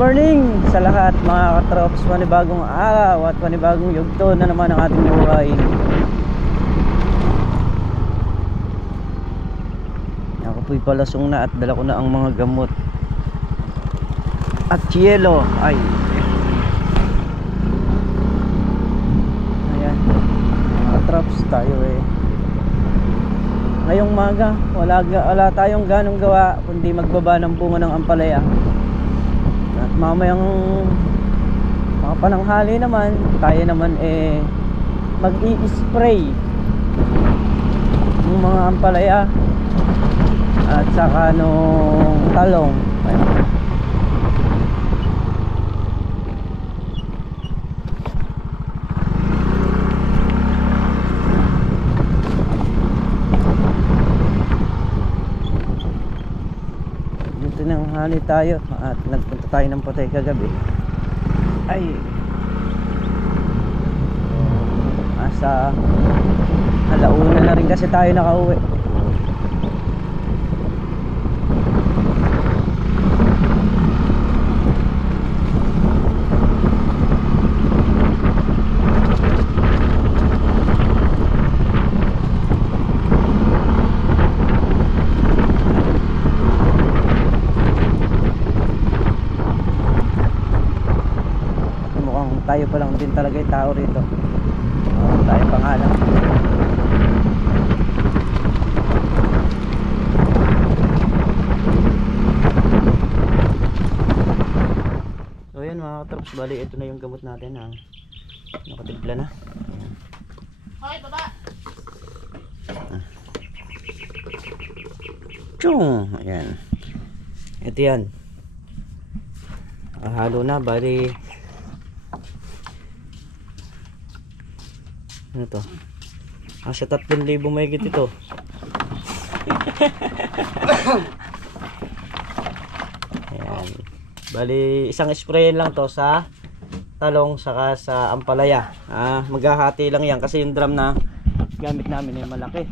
morning sa lahat mga katrops, panibagong araw at panibagong yugto na naman ang ating buhay. Ako po'y palasong na at dala ko na ang mga gamot at yelo. Ay, ayan mga katrops, tayo ngayong maga wala tayong ganong gawa kundi magbaba ng bunga ng ampalaya. At mamayang mga pananghali naman, tayo naman mag-i-spray ng mga ampalaya at saka nung talong. Tinanghali tayo at nagpunta tayo ng Patay kagabi. Ay, asa alauna na rin kasi tayo nakauwi. Tayo pa lang din talaga yung tao rito. Tayo pangalan. So yan mga katrops, bali ito na yung gamot natin ha. Nakatimpla na. Hoy, baba! Tiyong! Ayan. Ito yan. Nakahalo na, bali ano to? Sa 3,000 mahigit ito. Ayan. Bali isang sprayin lang to sa talong saka sa ampalaya. Maghahati lang yan kasi yung drum na gamit namin ay malaki.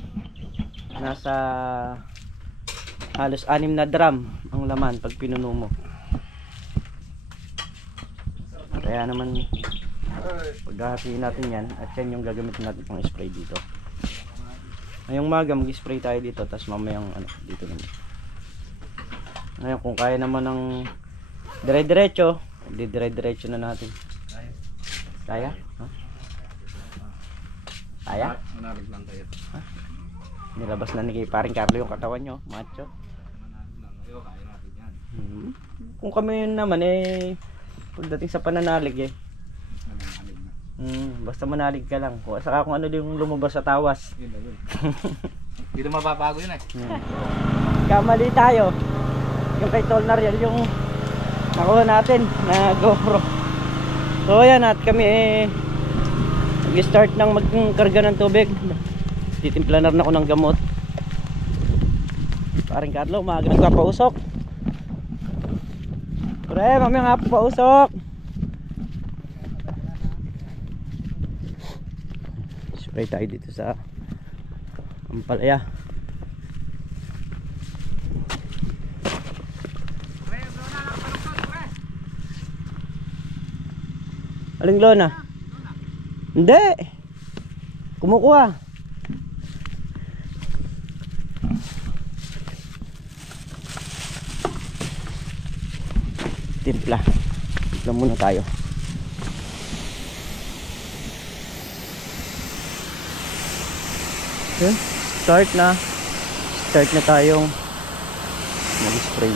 Nasa halos 6 na drum ang laman pag pinuno mo. Kaya naman paghahatiin natin yan at yan yung gagamitin natin pang spray dito. Ngayong maga mag-spray tayo dito, tapos mamayang dito naman. Ngayon kung kaya naman ng dire-diretso, dire-diretso na natin. Kaya? Kaya? Manalig lang kayo. Nilabas na ni paring Carlo yung katawan nyo, macho. Kung kami yun naman pagdating sa pananalig basta manalig ka lang. Saka kung ano yung lumabas sa tawas. Hindi na mapapago yun Kamali tayo. Yung kay Tolnar yan yung nakuha natin na GoPro. So ayan, at kami mag-start ng magkarga ng tubig. Titimpla na rin ako ng gamot. Paring Carlo, umaga nagpapausok. Pre, mamaya nga pausok. Spray tayo dito sa ampalaya. Aling lona? Hindi. Kumukuha. Timpla muna tayo. Yun, start na tayong mag-spray.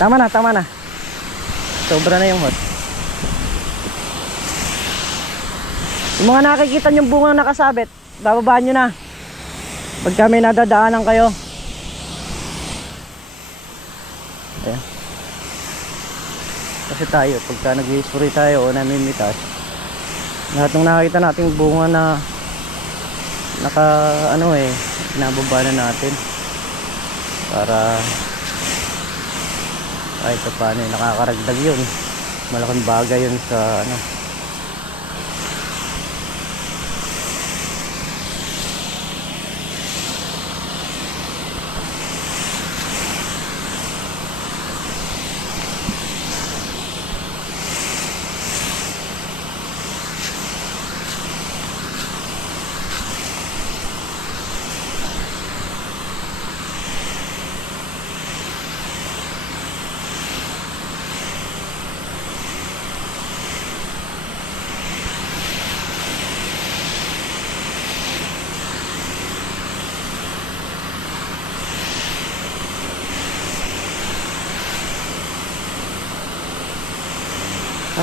Tama na sobra na yung hot. Yung mga nakikita yung bunga nakasabit, bababaan nyo na pagka may nadadaanan kayo. Ayan. Kasi tayo pagka nag-spray tayo o namimitas, lahat ng nakikita nating bunga na nababa na natin para kahit paano nakakaragdag yun. Malaking bagay yun sa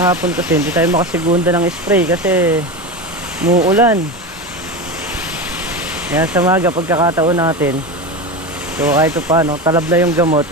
hapon kasi hindi tayo makasigunda ng spray kasi muulan. Kaya sa maga pagkakataon natin, so kahit paano talab na yung gamot.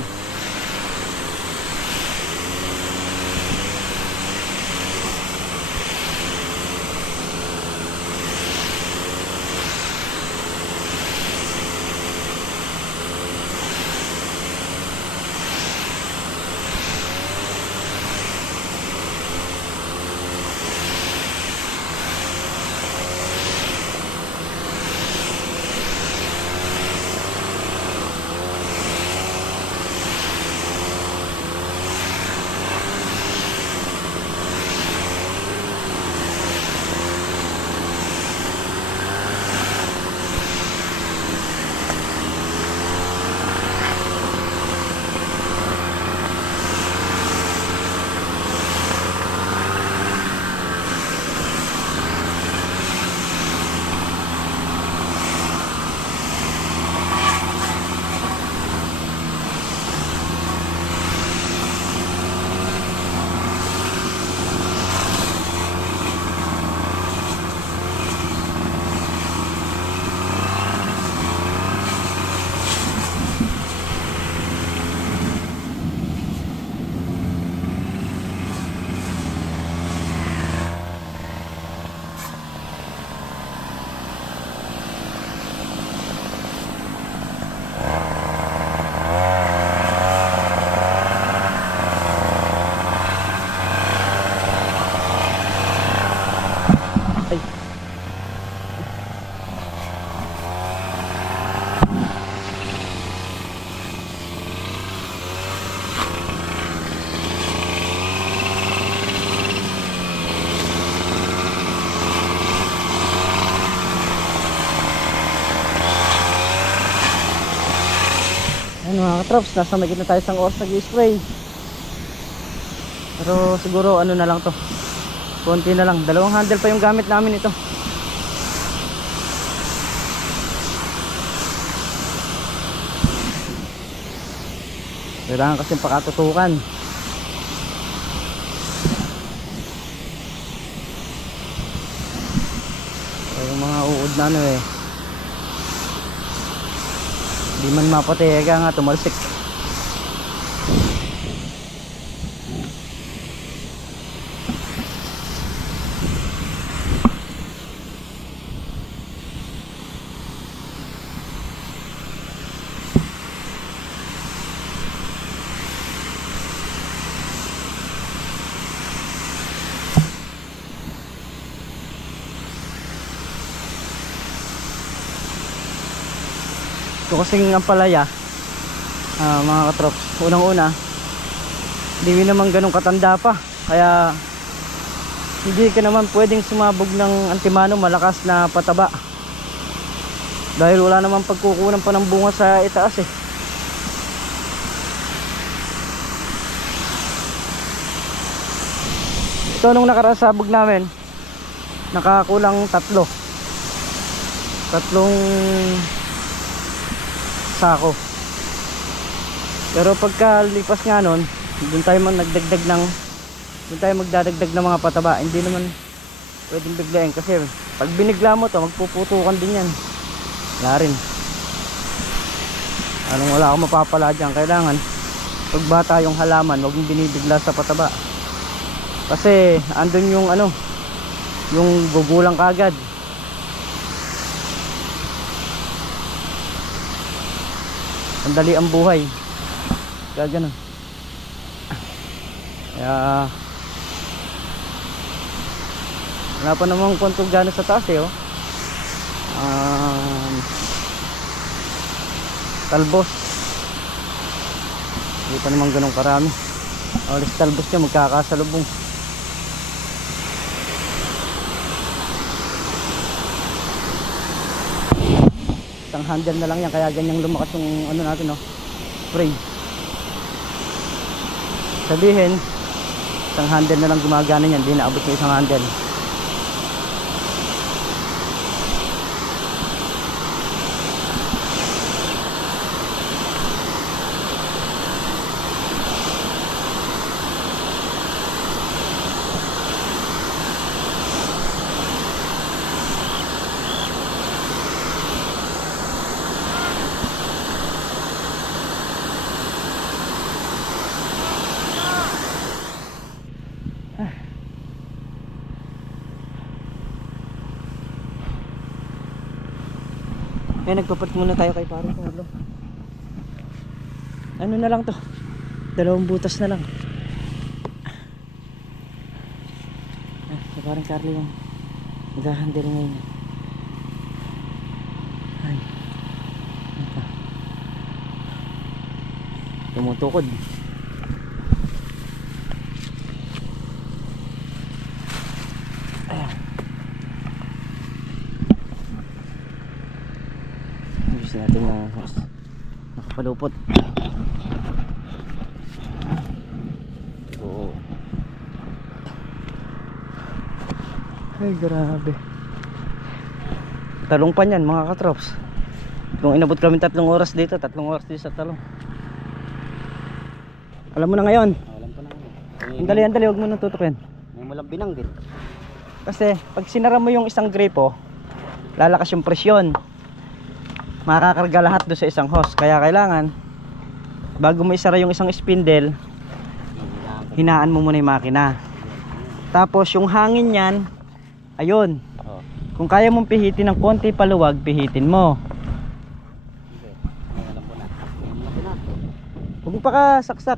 Ayun mga katrops, nasa may na tayo isang oras nag-spray. Pero siguro ano na lang to, konti na lang, 2 handle pa yung gamit namin ito. Kailangan kasi pakatutukan. Yung mga uod na ano eh, di man mapatega nga tumalsik. Ito kasing ampalaya, mga katrops, unang una hindi naman ganun katanda pa, kaya hindi ka naman pwedeng sumabog ng antimano malakas na pataba dahil wala naman pagkukunan pa ng bunga sa itaas eh. Ito nung nakaraang sabog namin nakakulang tatlong sako. Pero pagka lipas nga nun, doon tayo magdadagdag ng mga pataba. Hindi naman pwedeng biglayin kasi pag binigla mo to magpuputukan din yan. Wala rin. Wala akong mapapala dyan. Kailangan pagbata yung halaman, huwag mong binibigla sa pataba kasi andun yung yung gugulang kagad. Sandali ang buhay. Kaya ganun. Kaya wala pa namang kontog gano'n sa taas eh, oh. Talbos. Hindi pa naman ganun karami. Alis talbos niya magkakasalubong. Isang handle na lang yan, kaya ganyang lumakas yung natin, no, spray. Sabihin isang handle na lang gumagana yan, di naabot yung isang handle. Nagpapat muna tayo kay Parang Carlo. Ano na lang to? 2 butas na lang. Kay Parang Carlo yung nag-handle ngayon. Ay. Ito. Tumutukod. Ayan. Gusto natin yung hose. Nakapalupot. Oo. Ay, grabe. Talong pa niyan mga katrops. Kung inabot kami 3 oras dito, 3 oras dito sa talong. Alam mo na ngayon. Alam ko na ngayon. Andali, huwag mo nang tutukin. May walang binanggit. Kasi pag sinara mo yung isang gripo, lalakas yung presyon. Makakarga lahat doon sa isang hose. Kaya kailangan bago mo isara yung isang spindle, hinaan mo muna yung makina. Tapos yung hangin niyan, ayun. Kung kaya mong pihitin ng konti paluwag, pihitin mo. Huwag mo pa ka saksak.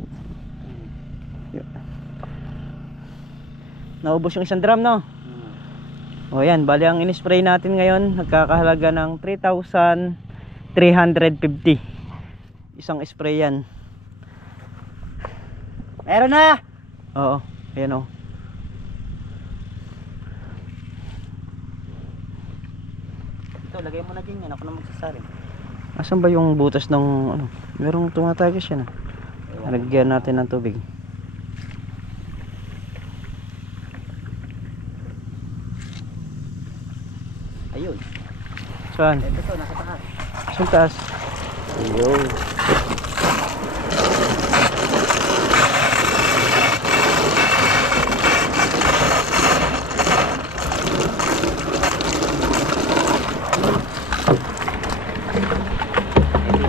Naubos yung isang drum, no? O yan, bali ang in-spray natin ngayon nagkakahalaga ng 3,350. Isang spray yan. Meron na! Oo, ayan o. Ito, lagay mo na din yan. Ako na magsasarin. Asan ba yung butas ng ano? Merong tumatagos yan ah. Lagyan natin ng tubig. Ayun. Saan? Ito, nasa taas. Saan taas? Ayun.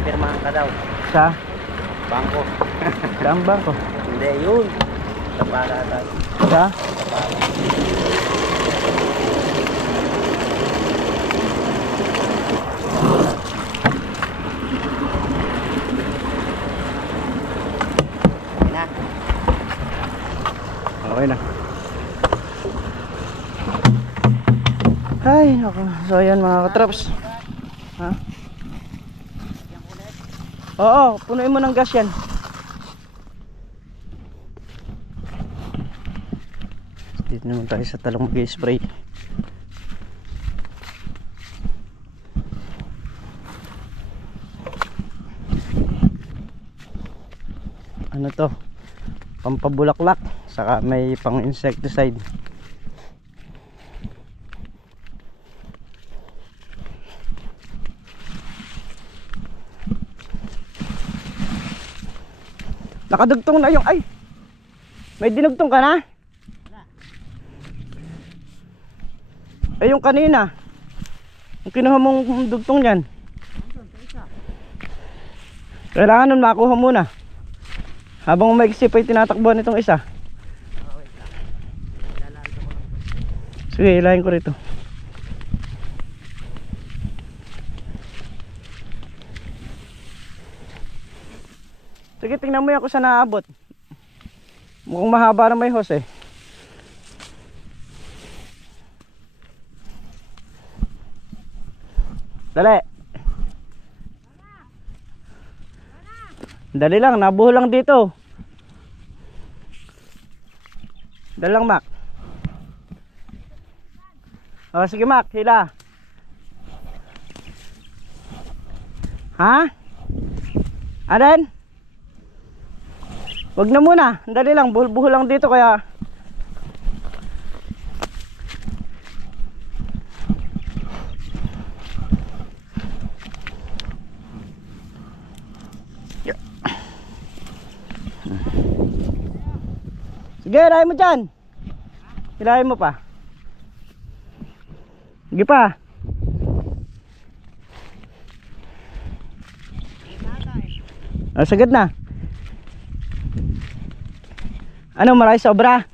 Pirmahan ka daw. Sa? Bangko. Saan bangko? Hindi, yun. Tapala tayo. Sa? Okay na. Ay, naku. So ayan mga katraps. Ha? Oo, punuin mo ng gas yan. Dito naman tayo sa talong mag-spray. Ano to? Pampabulaklak. Saka may pang insecticide. Nakadugtong na yung ay. May dinugtong ka na? Eh yung kanina. Yung kinuha mong dugtong niyan. Kailangan nun makuha muna. Habang maiksi pa yung tinatakbuhan itong isa. Sige, ilahin ko rito. Sige, tingnan mo yan kung saan naabot. Mukhang mahaba na may hose eh. Dali. Dali lang, nabuho lang dito. Dali lang, Mac. O, sige, Mac, hila. Ha? Adan? Wag na muna, dali lang, buhol-buhol lang dito kaya. Sige, hilahin mo dyan. Hilahin mo pa. Sige pa. Sagad na. Ano, marami sobra?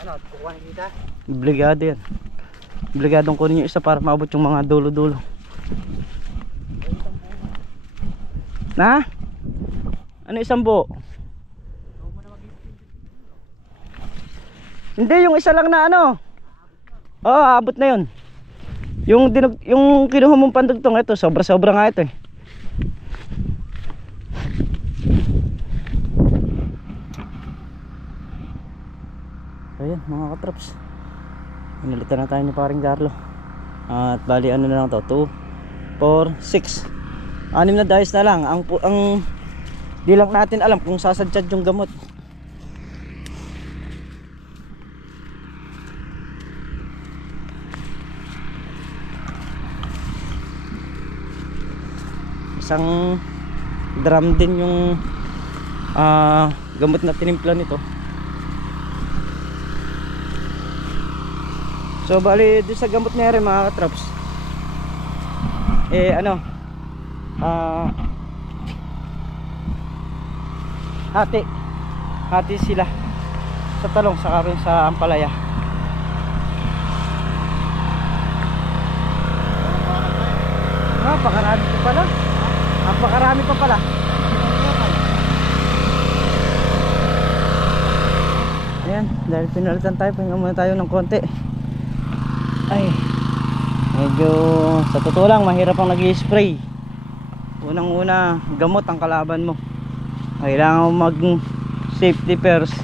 Ano, kukuha na kita? Obligado yan. Obligadong kunin yung isa para maabot yung mga dulo-dulo. Na? Ano isang buo? Hindi, yung isa lang na ano. Oo, abot na yun. Yung kinuha mong pandugtong, ito, sobra-sobra nga ito eh. Ayan mga katrops, pinalitan na tayo ni paring Carlo. At bali ano na lang to, 2, 4, 6, 6 na dice na lang. Ang di lang natin alam kung sasadyad yung gamot. Isang drum din yung gamot na tinimpla nito. So bali doon sa gamot na rin mga katrops, ano, hati sila sa talong saka rin sa ampalaya. Napakarami pa pala. Napakarami pa pala. Ayan, dahil pinalitan tayo, pahinga muna tayo ng konti. Ay, medyo sa totoo lang mahirap ang nag-i-spray. Unang una, gamot ang kalaban mo. Kailangan mo mag safety first.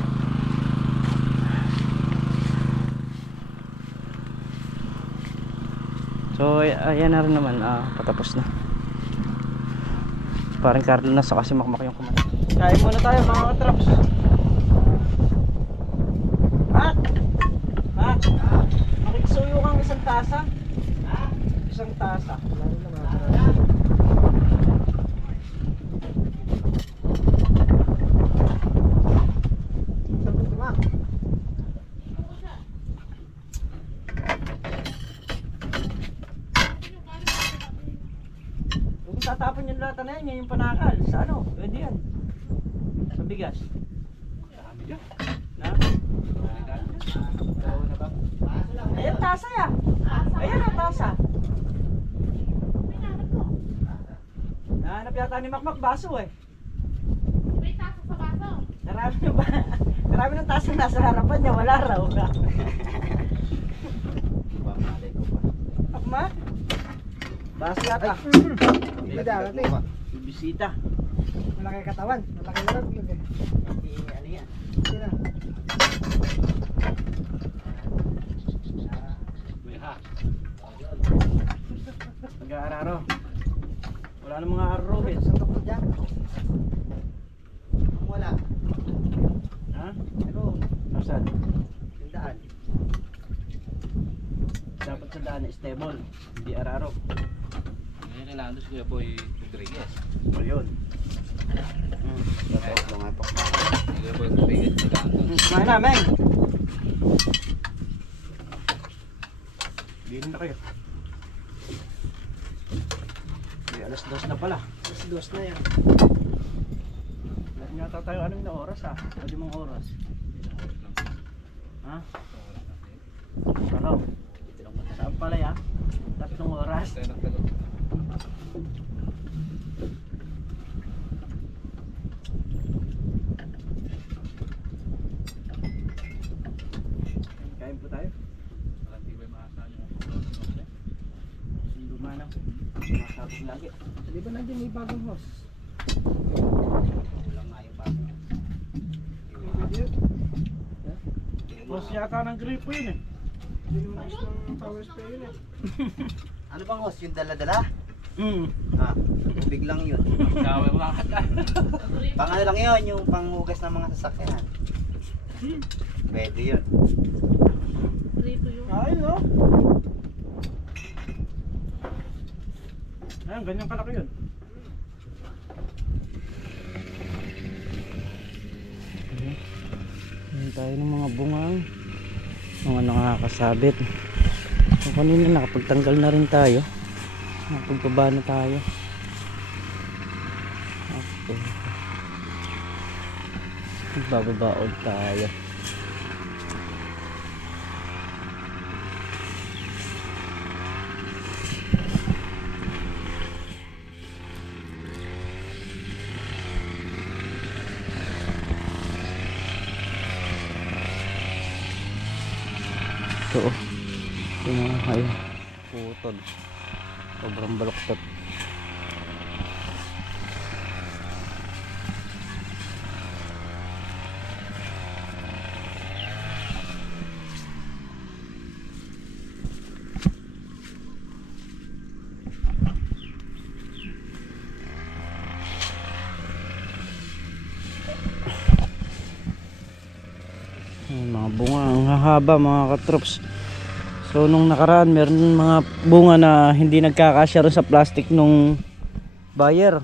So ayan na rin naman, patapos na. Parang Carlo na sa kasi makmak yung kumanda. Kain muna tayo mga katraps. Makikisuyo kang isang tasa. Isang tasa. Kung tatapon yung lata na yan, yung panakal. Sa ano? Pwede yan. Sa bigas. Na? Ayan tasa ya. Ayan ang tasa. Nahanap yata ni Makmak baso eh. May tasa sa baso. Marami ng tasa nasa harapan niya. Wala raw ka. Makmak? Baso yata. Bisita. Malaki katawan. Malaki lang. Ano yan? Sino? Nag-aararo. Wala nang mga araro eh. Saan ka po dyan? Wala. Ha? Pero, Saan? yung daan. Dapat sa daan stable. Hindi araro. Ngayon kailangan doon si Kuya Boy Rodriguez. O yun. Si Kuya Boy Rodriguez kailangan doon. Kumain na, Meng. Hindi na kayo. Alas 2 na pala. Mas dos na yan. Lahat yata tayo anong na oras ha? Pwede mong oras. Ha? Ano? Saan pala ya? 3 oras. Kain po tayo. Lumanaw. Masabog lagi. Di ba nandiyan may bagong host? Kulang nga yung bago. Boss yata ng gripo yun eh. Hindi naman gusto ng power spray yun eh. Ano bang host? Yung dala-dala? Ah, tubig lang yun. Gawin mo lahat ah. Pang ano lang yun, yung panghugas ng mga sasakyan. Pwede yun. Rito yung... Kain no? Ayan, ganyan kalaki yun. Ayan tayo ng mga bungang, mga nakakasabit. So kanina nakapagtanggal na rin tayo. Nakapagpaba na tayo. Okay. Magbababaod tayo. dito oh. Yung mga ayun, putol. Sobrang baluktot. Mga bunga ang hahaba mga katrops. So nung nakaraan meron mga bunga na hindi nagkakasya rin sa plastic nung buyer.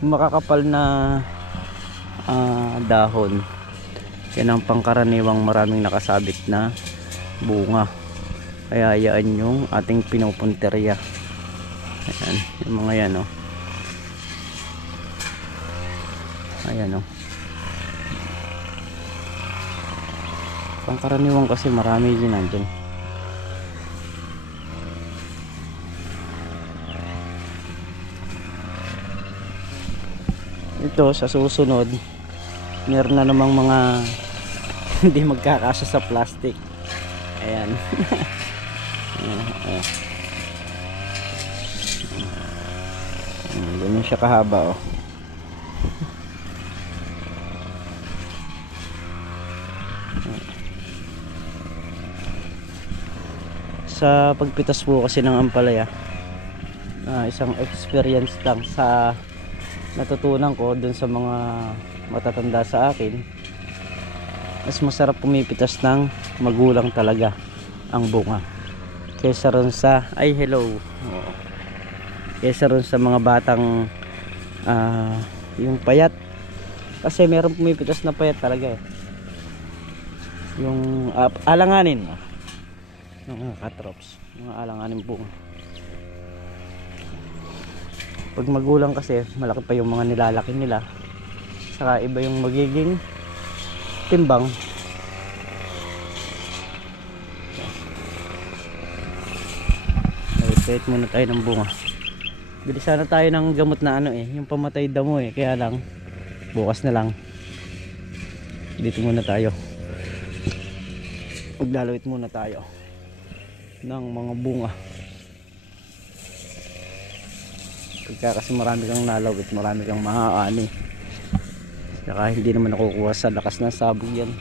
Makakapal na dahon. Yan ang pangkaraniwang maraming nakasabit na bunga. Kaya yan yung ating pinupunterya. Ayan, yung mga yan oh. Ayan o. Pangkaraniwan kasi marami din nandyan. Ito sa susunod meron na namang mga hindi magkakasya sa plastic. Ayan. Ayan. Ganyan siya kahaba o. Sa pagpitas po kasi ng ampalaya, isang experience lang sa natutunan ko dun sa mga matatanda sa akin, mas masarap pumipitas ng magulang talaga ang bunga kaysa ron sa kaysa ron sa mga batang yung payat, kasi meron pumipitas na payat talaga eh. Yung alanganin mga katrops, mga alanganin bunga. Pag magulang kasi malaki pa yung mga nilalaki nila, saka iba yung magiging timbang. Wait muna tayo ng bunga. Bili sana tayo ng gamot na yung pamatay damo kaya lang bukas na lang. Dito muna tayo, maglalawit muna tayo ng mga bunga. Pagka kasi marami kang nalawit, marami kang maaani, saka hindi naman nakukuha sa lakas ng sabog yan.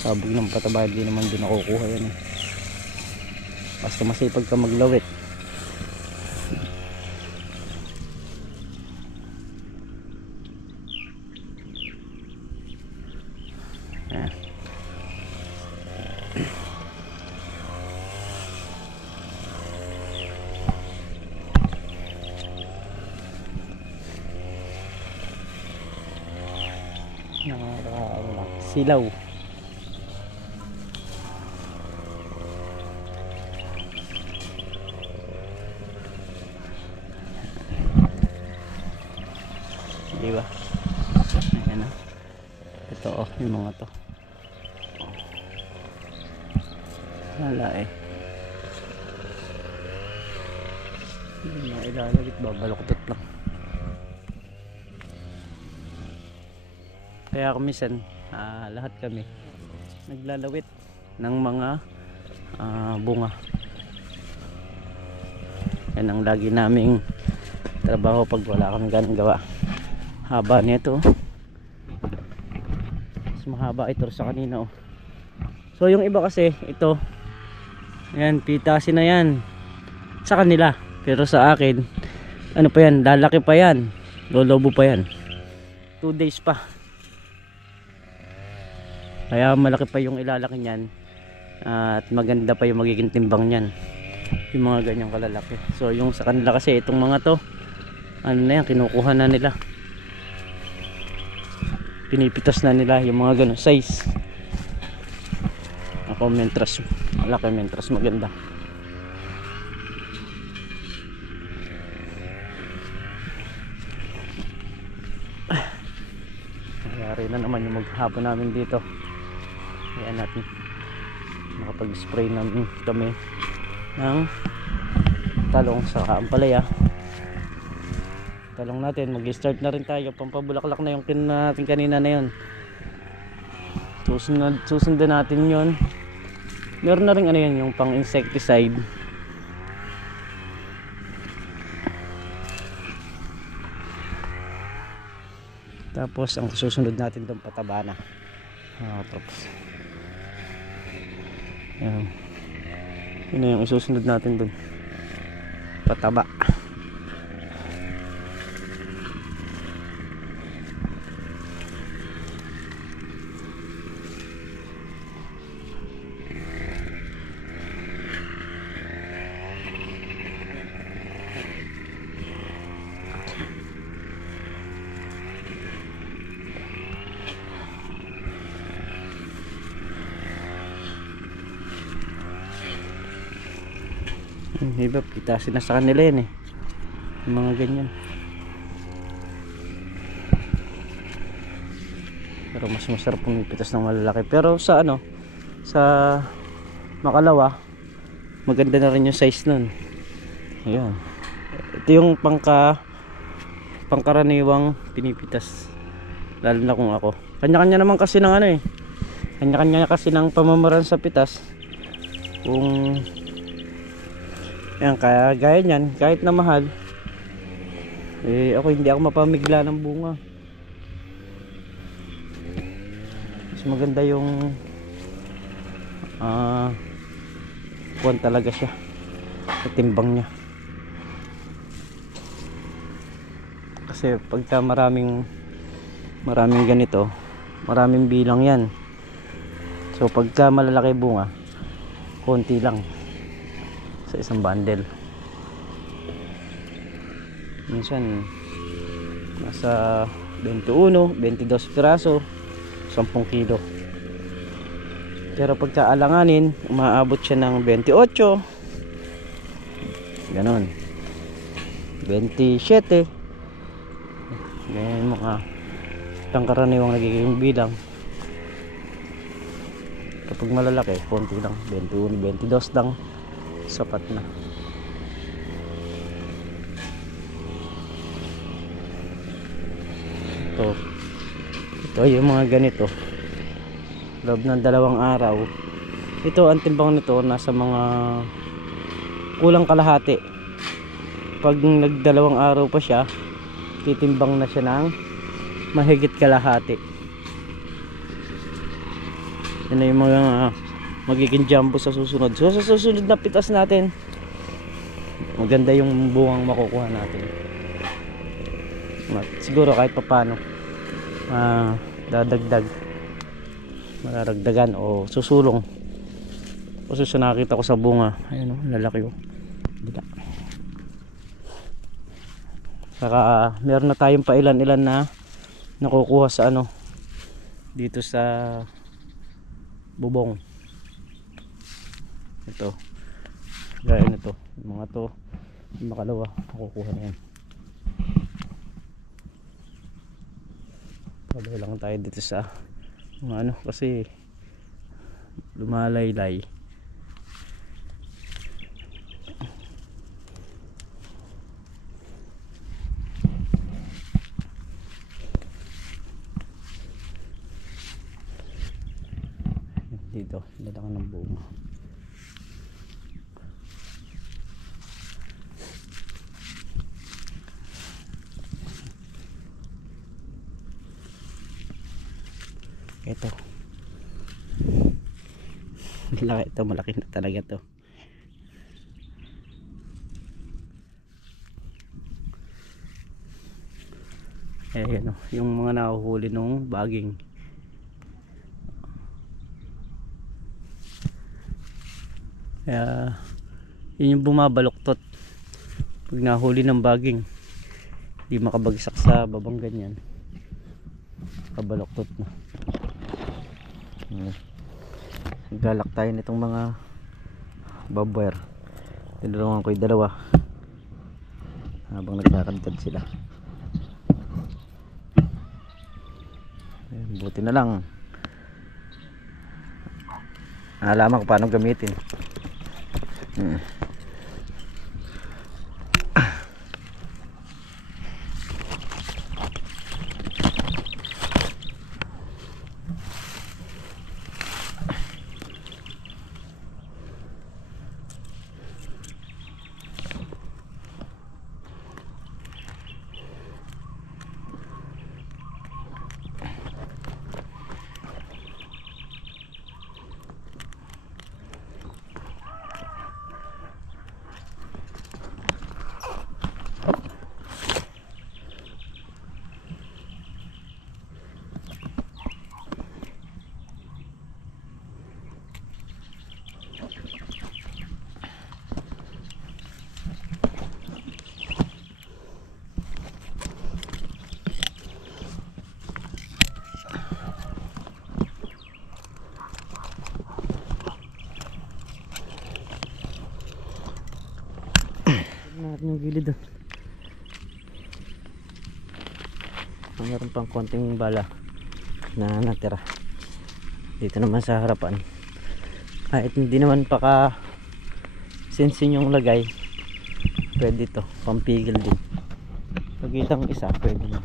Sabog ng pataba hindi naman din nakukuha yan basta masipag ka maglawit. Silaw. Di ba? Ayan na. Ito yung mga to. Wala hindi na ilalagit, babaloktot lang. Kaya kumisan lahat kami naglalawit ng mga bunga. Yan ang lagi naming trabaho pag wala kami ganang gawa. Haba nito, mas mahaba ito sa kanina So yung iba kasi ito, yan, pitasin na yan sa kanila, pero sa akin pa yan, lalaki pa yan, lolobo pa yan, 2 days pa. Kaya malaki pa yung ilalaki niyan at maganda pa yung magiging timbang niyan, yung mga ganyang kalalaki. So yung sa kanila kasi itong mga to, na yan, kinukuha na nila, pinipitas na nila yung mga ganong size. Ako mentras malaki, mentras maganda. Nangyari na naman yung maghapon namin dito. Ayan natin, nakapag-spray namin kami ng talong sa ampalaya. talong natin. Mag-start na rin tayo. Pampabulaklak na yung kinuha natin kanina na yun. Susundan natin yun. Meron na rin ano yan, yung pang insecticide. Tapos ang susunod natin doon pataba na. Tapos yan. Yun na yung isusunod natin doon. Pataba. Iba, pitasin na sa kanila yan eh. Yung mga ganyan. Pero mas masarap pumipitas ng malalaki. Pero sa ano, sa makalawa, maganda na rin yung size nun. Ayan. Ito yung pangkaraniwang pinipitas. Lalo na kung ako. Kanya-kanya naman kasi ng ano eh. Kanya-kanya kasi ng pamamaraan sa pitas. Kung yan, kaya gaya nyan, kahit na mahal ako hindi ako mapamigla ng bunga. Mas maganda yung kuwan talaga siya sa timbang nya. Kasi pagka maraming ganito, maraming bilang yan. So pagka malalaki bunga, konti lang sa isang bundle. Minsan nasa 21, 22 piraso, 10 kilo. Pero pagka alanganin, umaabot siya ng 28, ganon, 27. Ganyan mga pangkaraniwang nagiging bilang. Kapag malalaki, konti lang, 21, 22 lang, sapat na. Ito yung mga ganito, loob ng 2 araw. Ito ang timbang nito nasa mga kulang kalahati. Pag nag2 araw pa siya, titimbang na siya ng mahigit kalahati. Yan na yung mga magiging jumbo sa susunod. So sa susunod na pitas natin, maganda yung bungang makukuha natin. Siguro kahit papano mararagdagan o susulong. Kasi sa nakita ko sa bunga, ayun o, lalaki o. Saka meron na tayong pailan-ilan na nakukuha sa ano dito sa bubong. Ito gaya nito, mga to makalawa makukuha na yan. Pabay lang tayo dito sa mga ano kasi lumalaylay. Dito lalaki ng bunga. Ito malaki na talaga to. Ayan o, yung mga nahuhuli nung baging. Kaya yun yung bumabaluktot pag nahuli ng baging, di makabagsak sa babang ganyan, kabaluktot na. Galak tayo nitong mga bobwire. Tinulungan ko yung 2 habang nagkakantad sila. Ayan, buti na lang nalaman ko paano gamitin. natin yung gilid doon. Mayroon pang konting bala na natira dito naman sa harapan. Kahit hindi naman paka sensin yung lagay, pwede to pampigil din. Pagitang isa pwede na.